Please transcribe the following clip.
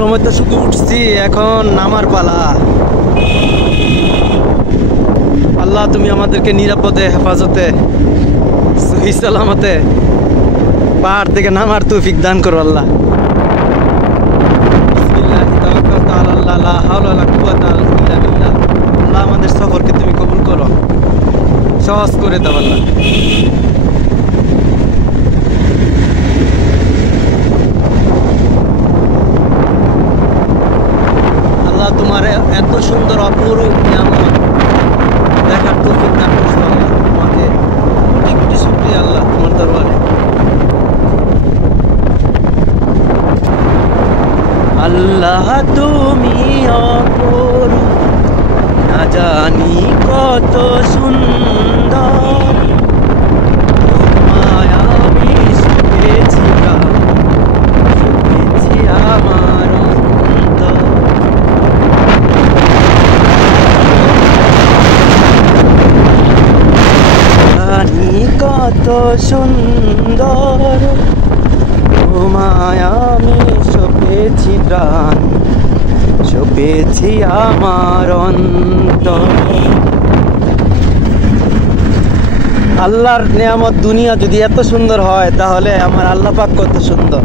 সময় তো শুধু উঠছি, এখন নামার পালা। আল্লাহ তুমি আমাদেরকে নিরাপদে হেফাজতে সহি সালামতে পাহাড় থেকে নামার তৌফিক দান করো আল্লাহ। বিসমিল্লাহি তাওয়াক্কালতু আলাল্লাহ, লা হাওলা ওয়ালা কুওয়াতা ইল্লা বিল্লাহ। আল্লাহ আমাদের সফরকে তুমি কবুল করো, সহজ করে দাও আল্লাহ। আল্লাহ তোমার এত সুন্দর অপরূপ নিয়ামত দেখার তৌফিক দান করছো আল্লাহ। তোমাকে কোটি কোটি শুকরিয়া আল্লাহ তোমার দরবারে। আল্লাহ তুমি অপরূপ, না জানি কত সুন্দর, তোমায় আমি শুনেছি শুনেছি আমার অন্তর। জানি কত সুন্দর, তোমায় আমি সপেছি প্রাণ, সপেছি আমার অন্তর। আল্লাহর নিয়ামত দুনিয়া যদি এত সুন্দর হয়, তাহলে আমার আল্লাহ পাক কত সুন্দর।